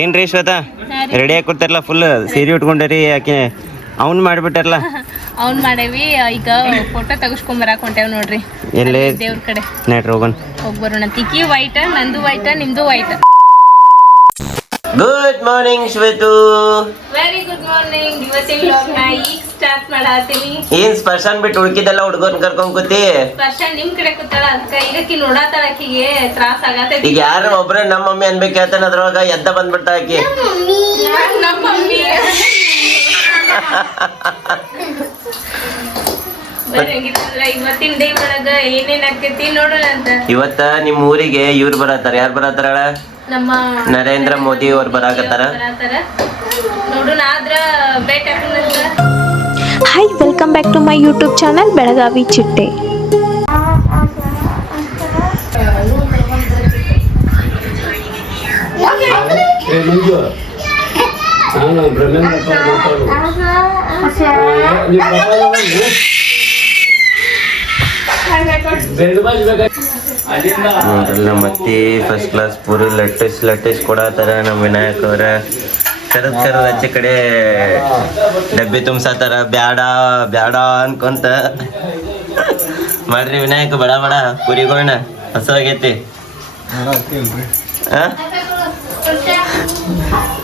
ಏನ್ರಿ ಶ್ವೇತಾ ರೆಡಿ ಆಗಿ ಕೂತಾರಲ್ಲ ಫುಲ್ ಸೀರೆ ಉಟ್ಕೊಂಡರಿ ಯಾಕೆ ಅವ್ನು ಮಾಡಿಬಿಟ್ಟಾರಲ್ಲ ಅವ್ನ್ ಮಾಡೇವಿ ಈಗ ಫೋಟೋ ತೆಗಿಸ್ಕೊಂಡ್ ಬರಾಕ್ ಹೊಂಟೇವ್ ನೋಡ್ರಿ ಎಲ್ಲೇ ದೇವ್ರ ಕಡೆ ನೆಟ್ರಿ ಹೋಗೋಣ ಹೋಗಿ ಬರೋಣ ತಿಕ್ಕಿ ವೈಟ್ ನಂದು ವೈಟ್ ನಿಮ್ದು white good morning Shwetu very good morning ಇವತ್ತಿನ ವ್ಲಾಗ್ ನಾ ಈಗ ಸ್ಟಾರ್ಟ್ ಮಾಡಾತೀನಿ ಏನ್ ಸ್ಪರ್ಶನ್ ಬಿಟ್ಟು ಉಳ್ಕಿದೆಲ್ಲ ಹುಡುಗರ್ನ ಕರ್ಕೊಂಡ್ ಕೂತಿ ಸ್ಪರ್ಶ ನಿಮ್ ಕಡೆ ಕೂತಾಳ ಅದಕ್ಕ ಈಗಕಿ ನೋಡಾತಾಳ ಆಕಿಗೆ ತ್ರಾಸ ಆಗತೈತಿ ಈಗ ಯಾರು ಒಬ್ರೇ ನಮ್ಮ ಮಮ್ಮಿ ಅನ್ಬೇಕು ಹೇಳ್ತಾನ ಅದ್ರೊಳಗ ಎದ್ದ ಬಂದ್ಬಿಟ್ಟ ಆಕಿ ನಮ್ಮ ಮಮ್ಮಿ ಇವತ್ತಿನ ಡೇ ಒಳಗ ಏನೇನ್ ಆಕೈತಿ ನೋಡೋಣ ಅಂತ ಇವತ್ತ ನಿಮ್ ಊರಿಗೆ ಇವ್ರು ಬರತ್ತಾರ ಯಾರು ಬರತ್ತಾರ ನಮ್ಮ ನರೇಂದ್ರ ಮೋದಿ ಅವ್ರು ಬರಾಕತ್ತಾರ ನೋಡೋಣ ಆದ್ರ ಬೇಟ್ ಹಾಕೋಣಂತ hi welcome back to my YouTube channel Belagavi Chitte. ನಮ್ಮ ಅತ್ತಿ ಫಸ್ಟ್ ಕ್ಲಾಸ್ ಪೂರಿ ಲಟ್ಟಸ್ ಕೊಡತ್ತಾರ ನಮ್ಮ ವಿನಾಯಕ್ ಅವ್ರ ಕರದ್ ಆಚೆ ಕಡೆ ಡಬ್ಬಿ ತುಂಬಸಾತಾರ ಬ್ಯಾಡ ಬ್ಯಾಡ ಅನ್ಕೊಂತ ಮಾಡ್ರಿ ವಿನಾಯಕ ಬಡ ಬಡ ಪೂರಿಗಳನ್ನ ಹಸವಾಗೈತಿ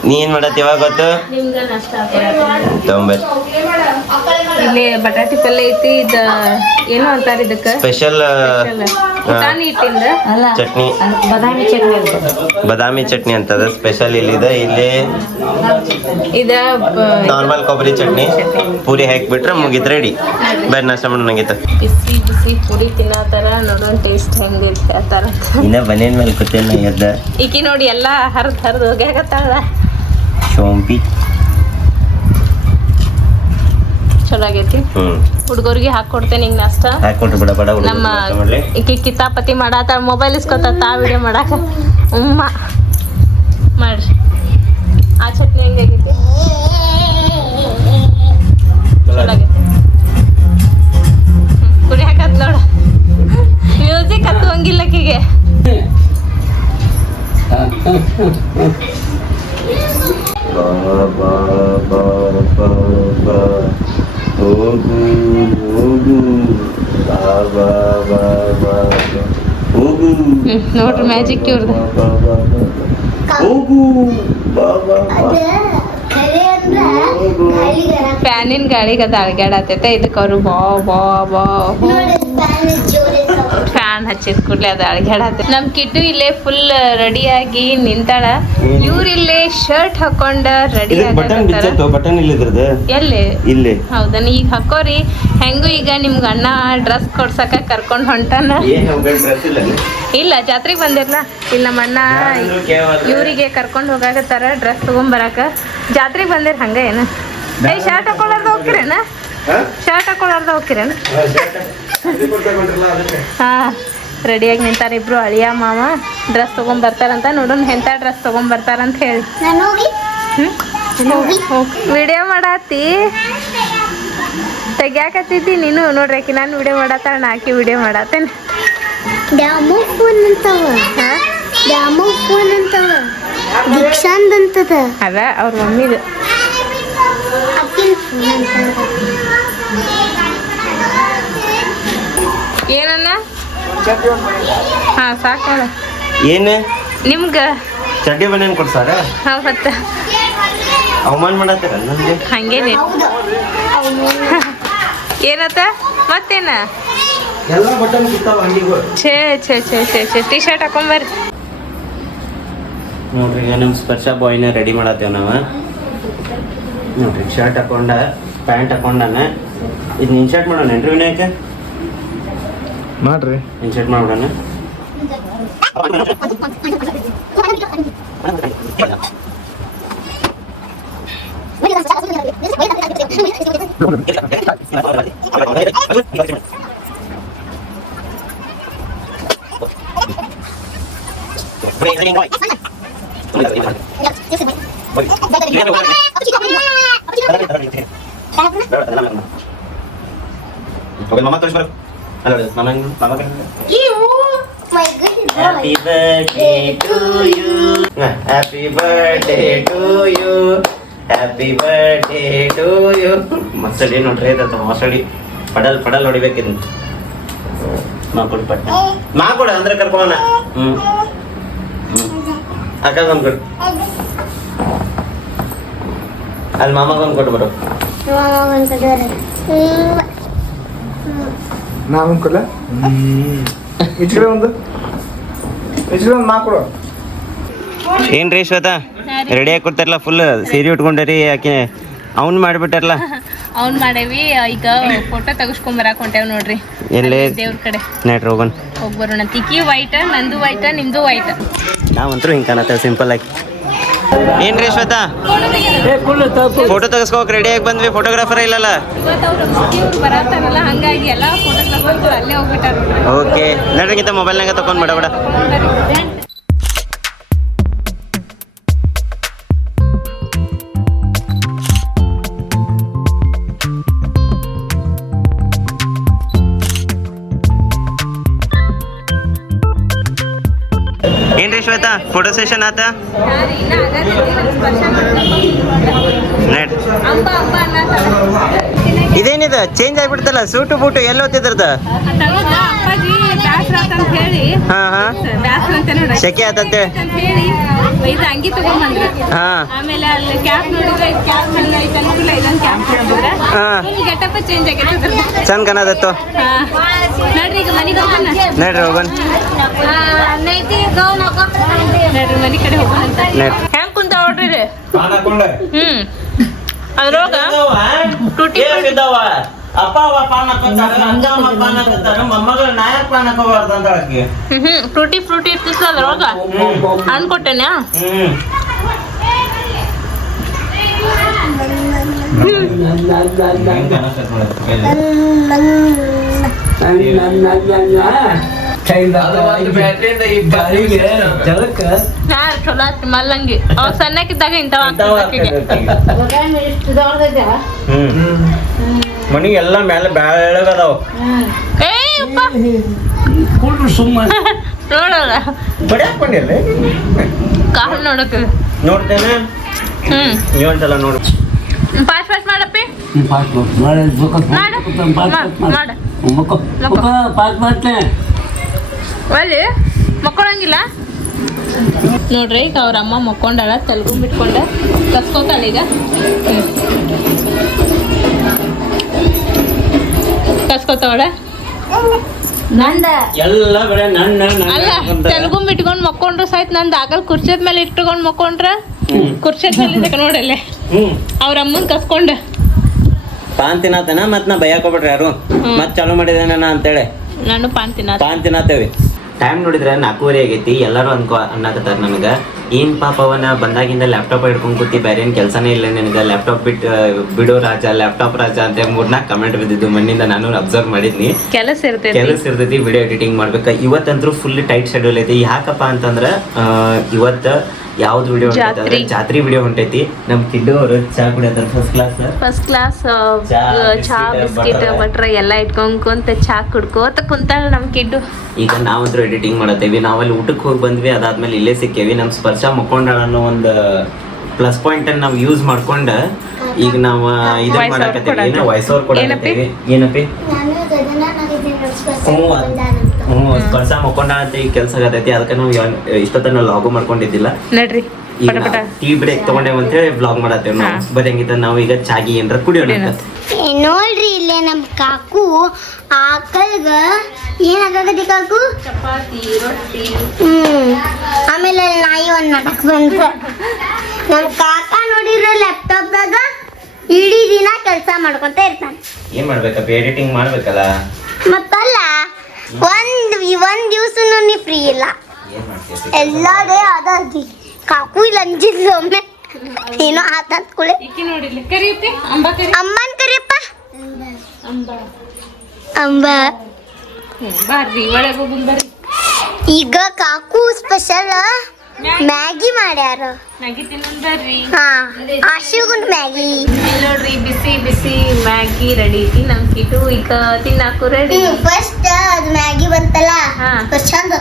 ನೀ ಏನ್ ಮಾಡತ್ತಿ ಇವಾಗ ಗೊತ್ತು ನಿಮ್ಗ ನಾಷ್ಟ ಇಲ್ಲಿ ಬಟಾಟಿ ಪಲ್ಯ ಐತಿ ಇದ ಏನು ಅಂತಾರ ಇದಕ್ಕ ಸ್ಪೆಷಲ್ ಪುಟಾಣಿ ಹಿಟ್ಟಿಂದ ಚಟ್ನಿ ಬಾದಾಮಿ ಚಟ್ನಿ ಅಂತದ ಸ್ಪೆಷಲ್ ಇಲ್ಲಿದೆ ಇಲ್ಲಿ ಇದ ನಾರ್ಮಲ್ ಕೊಬ್ಬರಿ ಚಟ್ನಿ ಪೂರಿ ಹಾಕ್ಬಿಟ್ರೆ ಮುಗಿತ್ ರೆಡಿ ಬೇರೆ ನಾಷ್ಟ ಮಾಡೋಣಂಗಿತ್ತ ಬಿಸಿ ಬಿಸಿ ಪುರಿ ತಿನ್ನತಾರ ನೋಡೋಣ ಟೇಸ್ಟ್ ಹೆಂಗಿರ್ತ ಆತರ ಇನ್ನ ಬನೇನ್ ಮೇಲೆ ಕೂತೇನ ಎದ್ದ ಈಕಿ ನೋಡಿ ಎಲ್ಲಾ ಹರಿದು ಹೋಗ್ಯಾಕತ್ತಾಳ ಶೋಂಪಿ ಚಲೋ ಆಗೈತಿ ಹುಡುಗರಿಗೆ ಹಾಕೊಡ್ತೇನೆ ಈಗ ನಾಷ್ಟ ಹಾಕೊಟ್ರು ಬಿಡ ಬಡ ನಮ್ಮ ಈಕಿ ಕಿತಾಪತಿ ಮಾಡಾತಾಳ ಮೊಬೈಲ್ ಇಸ್ಕೊತಾ ವಿಡಿಯೋ ಮಾಡಾಕ ಉಮ್ಮ ಮಾಡ್ರಿ ಆ ಚಟ್ನಿ ಹೆಂಗಾಗೈತಿ ಚಲೋ ಆಗೈತಿ ಕುಡಿ ಹಾಕತ್ ನೋಡ ಮ್ಯೂಸಿಕ್ ಹತ್ತುವಂಗಿಲ್ಲ ಆಕಿಗೆ ಹೋಗು ಹೋಗು ಹೋಗು ನೋಡ್ರಿ ಮ್ಯಾಜಿಕ್ ಇವ್ರದ್ದು ಹೋಗು ಫ್ಯಾನಿನ ಗಾಳಿಗೆ ಅದು ಅಳಗ್ಯಾಡತೈತೆ ಇದಕ್ಕೆ ಅವರು ಬಾ ಬಾ ಬಾ ಫ್ಯಾನ್ ಹಚ್ಚಿದ ಕೂಡಲೇ ಅದು ಅಳಗ್ಯಾಡತೈತೆ ನಮ್ಮ ಕಿಟ್ಟು ಇಲ್ಲೇ ಫುಲ್ ರೆಡಿಯಾಗಿ ನಿಂತಾಳ ಇವ್ರು ಇಲ್ಲೇ ಶರ್ಟ್ ಹಾಕೊಂಡ ರೆಡಿ ಆಗತ್ತಾರ ಬಟನ್ ಇಲ್ಲಿದ್ರದ ಎಲ್ಲಿ ಇಲ್ಲಿ ಹೌದಾ ಈಗ ಹಾಕೋರಿ ಹೆಂಗು ಈಗ ನಿಮ್ಗೆ ಅಣ್ಣ ಡ್ರೆಸ್ ಕೊಡ್ಸಕ ಕರ್ಕೊಂಡ್ ಹೊಂಟಾನ ಇಲ್ಲ ಜಾತ್ರೆಗೆ ಬಂದಿರ್ಲ ಇಲ್ಲ ನಮ್ಮ ಅಣ್ಣ ಇವ್ರಿಗೆ ಕರ್ಕೊಂಡು ಹೋಗಾಕತ್ತಾರ ಡ್ರೆಸ್ ತಗೊಂಬರಾಕ ಜಾತ್ರೆಗೆ ಬಂದಿರ ಹಂಗ ಏನ ಏ ಶರ್ಟ್ ಹಾಕೊಳ್ಳಾರ್ದ ಹೋಗ್ತಿರೇನ ಶರ್ಟ್ ಹಾಕೊಳ್ಳಾರ್ದ ಹೋಗ್ತಿರೇನ ಹಾ ರೆಡಿಯಾಗಿ ನಿಂತಾರ ಇಬ್ರು ಅಳಿಯ ಮಾವ ಡ್ರೆಸ್ ತಗೊಂಬರ್ತಾರಂತ ನೋಡೋಣ ಎಂಥ ಡ್ರೆಸ್ ತಗೊಂಬರ್ತಾರಂತ ಹೇಳಿ ವಿಡಿಯೋ ಮಾಡಾತಿ ತೆಗ್ಯಾಕತ್ತಿದ್ದಿ ನೀನು ನೋಡ್ರಿ ಆಕಿ ನಾನು ವಿಡಿಯೋ ಮಾಡತ್ತಾಳ ನಾ ಆಕಿ ವಿಡಿಯೋ ಮಾಡತ್ತೇನೆ ಅದ ಅವ್ರ ಮಮ್ಮಿದು ಏನನ್ನ ಹಾ ಸಾಕ ಏನ್ ನಿಮ್ಗ ಚಡ್ಡಿ ಬನೇನ್ ಕೊಡ್ಸಾರ ಹಾ ಮತ್ತ ಅವಮಾನ ಮಾಡತ್ತೀರ ನಮ್ಗೆ ಹಂಗೇನೆ ಏನತ್ತ ಮತ್ತೇನ ಎಲ್ಲ ಬಟನ್ ಸಿಗ್ತಾವ ಅಂಗಡಿಗಳು ಛೇ ಛೇ ಛೇ ಛೇ ಛೇ ಟಿ ಶರ್ಟ್ ಹಾಕೊಂಬರ್ರಿ ನೋಡ್ರಿ ಈಗ ನಮ್ಮ ಸ್ಪರ್ಶ ಬಾಯ್ನ ರೆಡಿ ಮಾಡತ್ತೇವ ನಾವು ನೋಡ್ರಿ ಶರ್ಟ್ ಹಾಕೊಂಡ ಪ್ಯಾಂಟ್ ಹಾಕೊಂಡಾನ ಇದು ಇನ್ಶರ್ಟ್ ಮಾಡೋಣ ಏನ್ರಿ ವಿನಾಯಕ ಮಾಡ್ರಿ ಇನ್ಶರ್ಟ್ ಮಾಡ್ಬಿಡೋಣ Okay, mama terus balik. Halo, mama. Happy birthday to you happy birthday to you happy birthday to you ಮಸಡಿ ನೋಡ್ರಿ ಇದತ್ತ ಮಸಡಿ ಪಡಲ್ ಹೊಡಿಬೇಕಿದ್ ಮಾಕೊಡು ಪಟ್ಟ ಮಾಕೊಡು ಅಂದ್ರೆ ಕರ್ಕೋಣ ಅಕ್ಕ ಕೊಡು ಅಲ್ಲಿ ಮಾಮಗೊಂದು ಕೊಟ್ಟು ಬರೋ ನಾನು ಕೊಲ್ಲ ಇಚ್ಕಡೆ ಒಂದು ಮಾಕೊಡು. ಏನ್ರಿ ಶ್ವೇತಾ ರೆಡಿ ಆಗಿ ಕೊಡ್ತಾರಲ್ಲ ಫುಲ್ ಸೀರೆ ಉಟ್ಕೊಂಡರಿ ಯಾಕೆ ಅವ್ನು ಮಾಡಿಬಿಟ್ಟಾರಲ್ಲ ಅವ್ನ್ ಮಾಡೇವಿ ಈಗ ಫೋಟೋ ತೆಗಿಸ್ಕೊಂಬರಾಕ್ ಹೊಂಟೇವ್ ನೋಡ್ರಿ ಎಲ್ಲೇ ದೇವ್ರ ಕಡೆ ನೆಟ್ರಿ ಹೋಗೋಣ ಹೋಗಿ ಬರೋಣ. ತಿಕ್ಕಿ ವೈಟ್ ನಂದು ವೈಟ್ ನಿಮ್ದು ವೈಟ್. ನಾವಂತರೂ ಹಿಂಗೆ ಕಾಣತ್ತೇವೆ ಸಿಂಪಲ್ ಆಗಿ. ಏನ್ರಿ ಶ್ವೇತಾ ಫೋಟೋ ತೆಗಿಸ್ಕೋಕ್ ರೆಡಿ ಆಗಿ ಬಂದ್ವಿ, ಫೋಟೋಗ್ರಾಫರ್ ಇಲ್ಲಲ್ಲ. ಇವತ್ತು ಅವ್ರು ಬರತ್ತಾರಲ್ಲ ಹಂಗಾಗಿ ಎಲ್ಲ ಫೋಟೋ ತಗೊಂಡು ಅಲ್ಲೇ ಹೋಗ್ಬಿಟ್ಟಾರ ನೋಡ್ರಿ. ಓಕೆ ನಡ್ರಿಗಿಂತ ಮೊಬೈಲ್ನಾಗ ತಗೊಂಡ್ ಬಿಡ ಏನ್ರಿ ಶ್ವೇತಾ ಫೋಟೋ ಸೆಷನ್ ಆತ ನೆಟ್ ಇದೇನಿದ ಚೇಂಜ್ ಆಗ್ಬಿಡ್ತಲ್ಲ ಸೂಟು ಬೂಟು ಎಲ್ಲ ಓದ್ತಿದ್ರದ ಅಪ್ಪಾಜಿ ಬ್ಯಾಸ್ರ ಅಂತ ಹೇಳಿ ಹಾ ಹಾ ಬ್ಯಾಸ್ರ ಅಂತ ನೋಡಿ ಶೆಕೆ ಆತಂತೆ ಅಂತ ಹೇಳಿ ಇದು ಅಂಗಿ ತಗೊಂಡ್ಬಂದ್ರು. ಹಾ ಆಮೇಲೆ ಅಲ್ಲಿ ಕ್ಯಾಪ್ ನೋಡಿದ್ರೆ ಕ್ಯಾಪ್ ಹಂಗ ಐತೆ ಅನ್ಕೂಲ ಇದೊಂದು ಕ್ಯಾಪ್ ನೋಡಿದ್ರೆ ಹಾ ಗೆಟಪ್ ಚೇಂಜ್ ಆಗೈತೆ. ಚಂದ ಕಾಣದತ್ತು ನೋಡ್ರಿ ಈಗ ಮನೆಗೆ ಹೋಗೋಣ. ನಡ್ರಿ ಹೋಗೋಣ ನೋಡ್ರಿ ಮನೆ ಕಡೆ ಹೋಗೋಣ ಅಂತ. ನೆಟ್ ಹೆಂಗ್ ಕುಂತ ನೋಡ್ರಿ ಅದ್ರೊಳಗ ಟೂಟಿ ಅಪ್ಪ ಅವ ಪಾನ್ ಹಾಕೋತಾರ ಅಂಜಮ್ಮ ಪಾನ್ ಹಾಕೋತಾರ ಮೊಮ್ಮಗಳು ನಾಯಕ್ ಪಾನ್ ಹಾಕೋಬಾರ್ದು ಅಂತ ಹೇಳಕ್ಕೆ ಫ್ರೂಟಿ ಫ್ರೂಟಿ ಇರ್ತಿತ್ತು ಅದ್ರೊಳಗ ಹಣ್ಣು ಕೊಟ್ಟೆನ್ಯಾ. ಚಲೋ ಆಯ್ತು ಮಲ್ಲಂಗಿ ಅವಾಗ ಸಣ್ಣಕ್ಕಿದ್ದಾಗ ಇಂಥವ ಮನಿ ಎಲ್ಲ ಮೇಲೆ ಬೆಳಗದಾವ ನೋಡಲ್ಲ ಬಡಿಯಾಕೊಂಡಿಲ್ಲ ಕಾಲ್ ನೋಡಕ್ಕೆ ನೋಡ್ತೇನೆ ನೀವಂತಲ್ಲ ನೋಡು ಪಾಸ್ ಪಾಸ್ ಮಾಡಪ್ಪಿ ಒಳ್ಳೆ ಮಕ್ಕೊಳಂಗಿಲ್ಲ ನೋಡ್ರಿ ಈಗ ಅವ್ರ ಅಮ್ಮ ಮಕ್ಕೊಂಡಾಳ ತೆಲ್ಗೊಂಡ್ ಬಿಟ್ಕೊಂಡ ಕಸ್ಕೋತಾಳ ಈಗ ಕಸ್ಕೋತಾವಳ ಎಲ್ಲ ಬರೀ ಅಲ್ಲ ತೆಲ್ಗೊಂಡ್ ಬಿಟ್ಕೊಂಡ್ ಮಕ್ಕೊಂಡ್ರು ಸಾಯ್ತು ನಂದು ಆಗಲ್ ಕುರ್ಚದ ಮೇಲೆ ಇಟ್ಕೊಂಡ್ ಮಕ್ಕೊಂಡ್ರ ಕುರ್ಚದ ಮೇಲೆ ನೋಡಲ್ಲೇ ಅವ್ರ ಅಮ್ಮನ್ ಕಸ್ಕೊಂಡ ಪಾನ್ ತಿನ್ನತನ ಮತ್ ನಾ ಬೈಯಾಕೊಬಿಟ್ರಿ ಯಾರು ಮತ್ ಚಾಲು ಮಾಡಿದೇನ ಅಂತೇಳಿ ನಾನು ಪಾನ್ ತಿನ್ನತ್ತೇವಿ. ಟೈಮ್ ನೋಡಿದ್ರೆ 4:30 ಆಗೈತಿ. ಎಲ್ಲರೂ ಅನ್ನಕತ್ತಾರ ನನಗೆ ಏನ್ ಪಾಪವನ ಬಂದಾಗಿಂದ ಲ್ಯಾಪ್ಟಾಪ್ ಹಿಡ್ಕೊಂಡ್ ಕೂತಿ ಬೇರೆ ಏನ್ ಕೆಲಸನೇ ಇಲ್ಲ ನಿನಗೆ ಲ್ಯಾಪ್ಟಾಪ್ ಬಿಡೋ ರಾಜ ಲ್ಯಾಪ್ಟಾಪ್ ರಾಜ ಅಂತ 3-4 ಕಮೆಂಟ್ ಬಿದ್ದಿದ್ದು ಮಣ್ಣಿಂದ ನಾನು ಅಬ್ಸರ್ವ್ ಮಾಡಿದ್ನಿ. ಕೆಲಸ ಇರ್ತೈತಿ ವಿಡಿಯೋ ಎಡಿಟಿಂಗ್ ಮಾಡ್ಬೇಕು. ಇವತ್ತಂತೂ ಫುಲ್ ಟೈಟ್ ಶೆಡ್ಯೂಲ್ ಐತಿ. ಯಾಕಪ್ಪ ಅಂತಂದ್ರ ಇವತ್ತ ಯಾವ್ದು ವಿಡಿಯೋ ಜಾತ್ರೆ ವಿಡಿಯೋ ಹೊಂಟೈತಿ. ನಮ್ ಕಿಡ್ಡು ಅವರು ಚಾ ಕುಡಿಯತ್ತಾರ ಫಸ್ಟ್ ಕ್ಲಾಸ್ ಚಾ ಬಿಸ್ಕಿಟ್ ಬಟ್ರ ಎಲ್ಲ ಇಟ್ಕೊಂಡ್ ಚಾ ಕುಡ್ಕೋತ ಕುಂತಾಳ ನಮ್ ಕಿಡ್ಡು. ಈಗ ನಾವಂತೂ ಎಡಿಟಿಂಗ್ ಮಾಡತ್ತೇವಿ. ನಾವಲ್ಲಿ ಊಟಕ್ಕೆ ಹೋಗಿ ಬಂದ್ವಿ, ಅದಾದ್ಮೇಲೆ ಇಲ್ಲೇ ಸಿಕ್ಕೇವಿ. ನಮ್ ಸ್ಪರ್ಶ ಮಕ್ಕೊಂಡಾಳ ಅನ್ನೋ ಒಂದು ಪ್ಲಸ್ ಪಾಯಿಂಟ್ ಅನ್ನ ನಾವು ಯೂಸ್ ಮಾಡ್ಕೊಂಡ ಈಗ ನಾವು ಇದನ್ನ ಮಾಡಕತ್ತೀವಿ. Voice over ಕೊಡಕತ್ತೀವಿ. ಏನಪ್ಪಿ ಸ್ಪರ್ಶ ಮಕ್ಕೊಂಡ ಅಂತ ಈಗ ಕೆಲಸ ಆಗತೈತಿ. ಅದಕ್ಕೆ ನಾವು ಇಷ್ಟೊತ್ತ ಲಾಗು ಮಾಡ್ಕೊಂಡಿದ್ದಿಲ್ಲ. ನಡ್ರಿ ಈಗ ಟೀ ಬ್ರೇಕ್ ತಗೊಂಡೇವ್ ಅಂತ ಹೇಳಿ ಬ್ಲಾಗ್ ಮಾಡತ್ತೇವ್ ನಾವು. ಬರೀ ಹಂಗಿತ್ತ ನಾವು ಈಗ ಚಾಗಿ ಏನ್ರ ಕುಡಿಯೋಣ. ನೋಡ್ರಿ ಇಲ್ಲೇ ನಮ್ ಕಾಕು ಆಕಲ್ಗ ಏನಾಗತಿ ಕಾಕು ಚಪಾತಿ ರೊಟ್ಟಿ ಆಮೇಲೆ ನಾಯಿ ಒಂದ್ ನಾಟಕ ಬಂತ. ನಮ್ ಕಾಕ ನೋಡಿದ್ರೆ ಲ್ಯಾಪ್ಟಾಪ್ದಾಗ ಇಡೀ ದಿನ ಕೆಲಸ ಮಾಡ್ಕೊಂತ ಇರ್ತಾನೆ. ಏನ್ ಮಾಡ್ಬೇಕಪ್ಪ ಎಡಿಟಿಂಗ್ ಮಾಡ್ಬೇಕಲ್ಲ. ಮತ್ತಲ್ಲ ಒಂದ್ ದಿವ್ಸನು ನೀ ಫ್ರೀ ಇಲ್ಲ. ಎಲ್ಲಾ ಡೇ ಅದಿ ಕಾಕು ಇಲ್ಲ ಅಂಜಿದ್ಲು ಒಮ್ಮೆ ಏನೋ ಆತಂತ ಕುಳೆ ನೋಡಿಲ್ಲ ಕರಿಯುತ್ತೆ ಅಮ್ಮನ್ ಕರಿಯಪ್ಪ ಅಂಬ ಬರ್ರಿ ಒಳಗೆ ಹೋಗುನ್ ಬರ್ರಿ. ಈಗ ಕಾಕು ಸ್ಪೆಷಲ್ ಮ್ಯಾಗಿ ಮಾಡ್ಯಾರ. ಮ್ಯಾಗಿ ತಿನ್ನೋಣ್ಬರ್ರಿ. ಹಾ ಆಶೀರ್ಗುಂಡ್ ಮ್ಯಾಗಿ. ಇಲ್ಲಿ ನೋಡ್ರಿ ಬಿಸಿ ಬಿಸಿ ಮ್ಯಾಗಿ ರೆಡಿ ಐತಿ. ನಮ್ ಕಿಟು ಈಗ ತಿನ್ನಾಕು ರೆಡಿ. ಫಸ್ಟ್ ಅದು ಮ್ಯಾಗಿ ಬಂತಲ್ಲ ಹಾ. ಚಂದ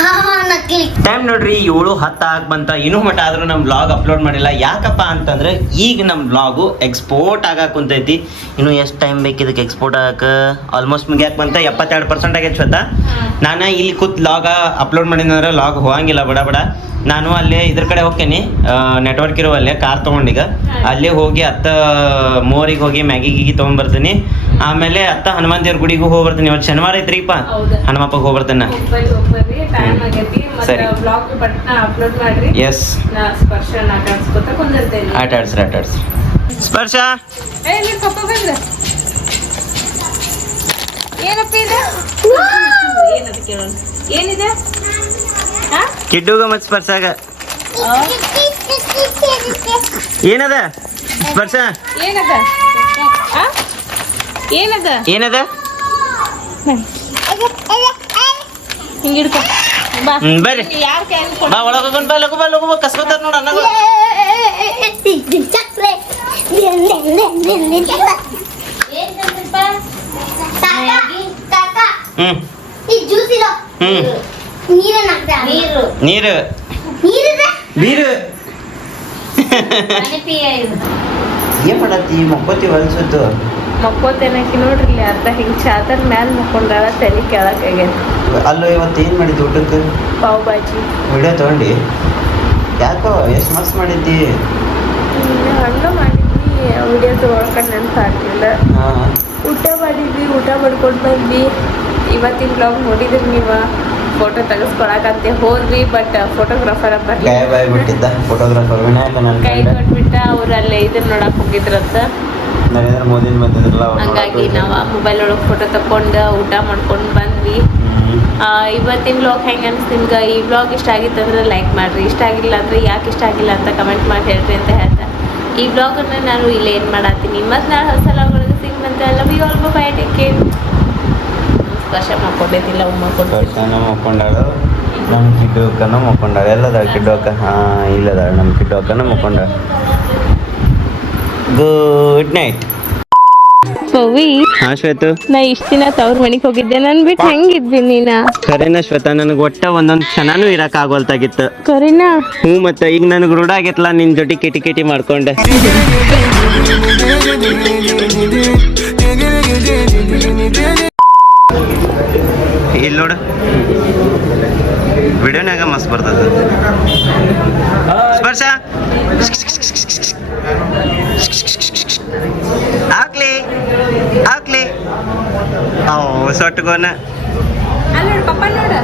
ಹಾ ನಕ್ಲಿ. ಟೈಮ್ ನೋಡ್ರಿ 7:10 ಆಗಿ ಬಂತ. ಇನ್ನೂ ಮಟ್ಟ ಆದ್ರೂ ನಮ್ಮ ಬ್ಲಾಗ್ ಅಪ್ಲೋಡ್ ಮಾಡಿಲ್ಲ. ಯಾಕಪ್ಪ ಅಂತಂದ್ರೆ ಈಗ ನಮ್ಮ ಬ್ಲಾಗು ಎಕ್ಸ್ಪೋರ್ಟ್ ಆಗಾಕ ಕುಂತೈತಿ. ಇನ್ನು ಎಷ್ಟು ಟೈಮ್ ಬೇಕು ಇದಕ್ಕೆ ಎಕ್ಸ್ಪೋರ್ಟ್ ಆಗಕ್ಕೆ? ಆಲ್ಮೋಸ್ಟ್ ಮುಗಿಯಾಕ ಬಂತ. 72% ಆಗೈತೆ ಶ್ವೇತ. ನಾನು ಇಲ್ಲಿ ಕೂತ್ ಲಾಗ ಅಪ್ಲೋಡ್ ಮಾಡಿದ್ರೆ ಲಾಗ್ ಹೋಗಂಗಿಲ್ಲ ಬಡ ಬಡ. ನಾನು ಅಲ್ಲೇ ಇದ್ರ ಕಡೆ ಹೋಗ್ತೇನೆ, ನೆಟ್ವರ್ಕ್ ಇರೋ ಅಲ್ಲೇ ಕಾರ್ ತೊಗೊಂಡೀಗ ಅಲ್ಲೇ ಹೋಗಿ ಅತ್ತ ಮೋರಿಗೆ ಹೋಗಿ ಮ್ಯಾಗಿ ಗೀಗಿ ತೊಗೊಂಡ್ಬರ್ತೀನಿ. ಆಮೇಲೆ ಅತ್ತ ಹನುಮಾನ್ ದೇವ್ರ ಗುಡಿಗೂ ಹೋಗಿ ಬರ್ತೀನಿ. ಇವತ್ತು ಶನಿವಾರ ಐತ್ರಿಪ್ಪ, ಹನುಮಪ್ಪಗೆ ಹೋಗಿ ಬರ್ತೇನೆ. ಹೋಗ್ಬರ್ರಿ, ಟೈಮ್ ಆಗೈತಿ. ಸರಿ. ಮತ್ತೆ ಬ್ಲಾಗ್ ಬಟ್ನ ಅಪ್ಲೋಡ್ ಮಾಡ್ರಿ. ಎಸ್, ನಾ ಸ್ಪರ್ಶ ಆಟ ಆಡ್ಸ್ಕೊತ ಕುಂದಿರ್ತೇನೆ. ಆಟ ಆಡ್ಸ್ರಿ. ಸ್ಪರ್ಶ ಏ ನಿಮ್ಮ ಪಪ್ಪ ಬಂದ. ಏನಪ್ಪ ಇದು? ಏನದು ಕೇಳೋಣ. ಏನಿದೆ? ಹಾ? ಕಿಡ್ಡುಗ ಮತ್ತು ಸ್ಪರ್ಶಾಗ ಏನದ? ಸ್ಪರ್ಶ ಏನದ? ಆ? ಏನದ? ಏನದ? ಹಿಂಗ್ ಹಿಡ್ಕೊ. ಬಾ. ಬರ್ರಿ ಯಾರ ಕೈಯಲ್ಲಿ ಕೊಡು? ಬಾ ಒಳಗೆ ಹೋಗೋಣ. ಬಾ ಲಗು ಬಾ ಲಗು ಬಾ. ಕಸ್ಕೊತಾರ ನೋಡ ಅನ್ನಗ. ಹ್ಮ್ ನೀರು ಬೀರು ಏನ್ ಮಾಡತ್ತಿ? ಮಕ್ಕೋತಿ ಹೊಲ್ಸದ್ದು ಮಕ್ಕೋತೇನಕಿ ನೋಡ್ರಿ ಇಲ್ಲಿ ಅರ್ಧ ಹಿಂಗ್ ಚಾದರ್ ಮ್ಯಾಲ ಮಕ್ಕೊಂಡಾಳ, ತಲೆ ಕೆಳಕ್ ಆಗೈತಿ. ಅಲ್ಲೋ ಇವತ್ತು ಏನ್ ಮಾಡಿದ್ದಿ ಊಟಕ್ಕೆ? ಪಾವ್ ಭಾಜಿ. ವಿಡಿಯೋ ತಗೊಂಡಿ? ಯಾಕೋ ಎಷ್ಟು ಮಸ್ತ್ ಮಾಡಿದ್ದಿ. ಹಣ್ಣು ಮಾಡಿದ್ವಿ, ವಿಡಿಯೋ ತಗೊಳ್ಕೊಂಡು ನೆನ್ಪಾಗ್ಲಿಲ್ಲ. ಹಾ ಊಟ ಮಾಡಿದ್ವಿ, ಊಟ ಮಾಡ್ಕೊಂಡು ಬಂದ್ವಿ. ಇವತ್ತಿನ ಬ್ಲಾಗ್ ನೋಡಿದ್ರಿ ನೀವು. ಫೋಟೋ ತೆಗೆಸ್ಕೊಳಕಂತೆ ಹೋದ್ವಿ, ಬಟ್ ಫೋಟೋಗ್ರಾಫರ್ ಬರ್ಲಿ ಗಾಯ ಬಾಯ್ ಬಿಟ್ಟಿದ್ದ ಫೋಟೋಗ್ರಾಫರ್ ವಿನಾಯಕ. ಕೈ ಕೊಟ್ಬಿಟ್ಟ. ಅವ್ರು ಅಲ್ಲೇ ಇದನ್ನ ನೋಡಕ್ ಹೋಗಿದ್ರಂತ. ನರೇಂದ್ರ ಮೋದಿನ ಬಂದಿದ್ರಲ್ಲ ಹಂಗಾಗಿ ನಾವು ಮೊಬೈಲ್ ಒಳಗೆ ಫೋಟೋ ತಕೊಂಡು ಊಟ ಮಾಡ್ಕೊಂಡು ಬಂದ್ವಿ. ಇವತ್ತಿನ ಬ್ಲಾಗ್ ಹೆಂಗೆ ಅನಿಸ್ತು ನಿಮ್ಗೆ? ಈ ಬ್ಲಾಗ್ ಇಷ್ಟ ಆಗಿತ್ತಂದ್ರೆ ಲೈಕ್ ಮಾಡಿರಿ, ಇಷ್ಟ ಆಗಿಲ್ಲ ಅಂದರೆ ಯಾಕೆ ಇಷ್ಟ ಆಗಿಲ್ಲ ಅಂತ ಕಮೆಂಟ್ ಮಾಡಿ ಹೇಳ್ರಿ ಅಂತ ಹೇಳ್ತಾ ಈ ಬ್ಲಾಗನ್ನು ನಾನು ಇಲ್ಲೇ ಏನು ಮಾಡತ್ತೀನಿ. ಮತ್ತು ನಾಳೆ ಹೊಸ ಲಾಗ್ಗಳಿಗೆ ಸಿಗ್ಬಂತೆ. Love you all, bye, take care. ಸ್ಪರ್ಶ ಮಾಡ್ಕೊಂಡಿದ್ದಿಲ್ಲ, ಸ್ಪರ್ಶನ ಮಕ್ಕೊಂಡಾಳು. ನಮ್ಮ ಕಿಡ್ಡೋಕನ ಮಕ್ಕೊಂಡಾಳ. ಎಲ್ಲದಾಳ ಕಿಡ್ಡೋಕ? ಹಾಂ ಇಲ್ಲದಾಳ ನಮ್ಮ ಕಿಡ್ಡೋಕನ ಮಕ್ಕೊಂಡಾಳ. Good night. ಪವಿ, ಹಾ ಶ್ವೇತು, ನಾ ಇಷ್ಟ ದಿನ ತವ್ರ ಮನೆಗೆ ಹೋಗಿದ್ದೆ. ನನ್ ಬಿಟ್ಟು ಹೆಂಗಿದ್ವಿ ನೀನ? ಖರೇನ ಶ್ವೇತ, ನನಗೆ ಒಟ್ಟ ಒಂದೊಂದು ಕ್ಷಣನೂ ಇರಕ್ ಆಗೋಲ್ತಾಗಿತ್ತು. ಕರೀನಾ? ಹ್ಞೂ, ಮತ್ತೆ ಈಗ ನನಗೆ ರೂಢ ಆಗೈತಲ್ಲ ನಿನ್ನ ಜೊತೆ ಕಿಟಿ ಕಿಟಿ ಮಾಡ್ಕೊಂಡೆ. ಇಲ್ಲಿ ನೋಡು, ವಿಡಿಯೋನಾಗ ಮಸ್ತ್ ಬರ್ತದ. ಸ್ಪರ್ಶ ಹಾಕ್ಲಿ ಓ ಸೊಟ್ಟಗೋನ. ಅಲ್ಲಿ ನೋಡು ಪಪ್ಪ, ನೋಡು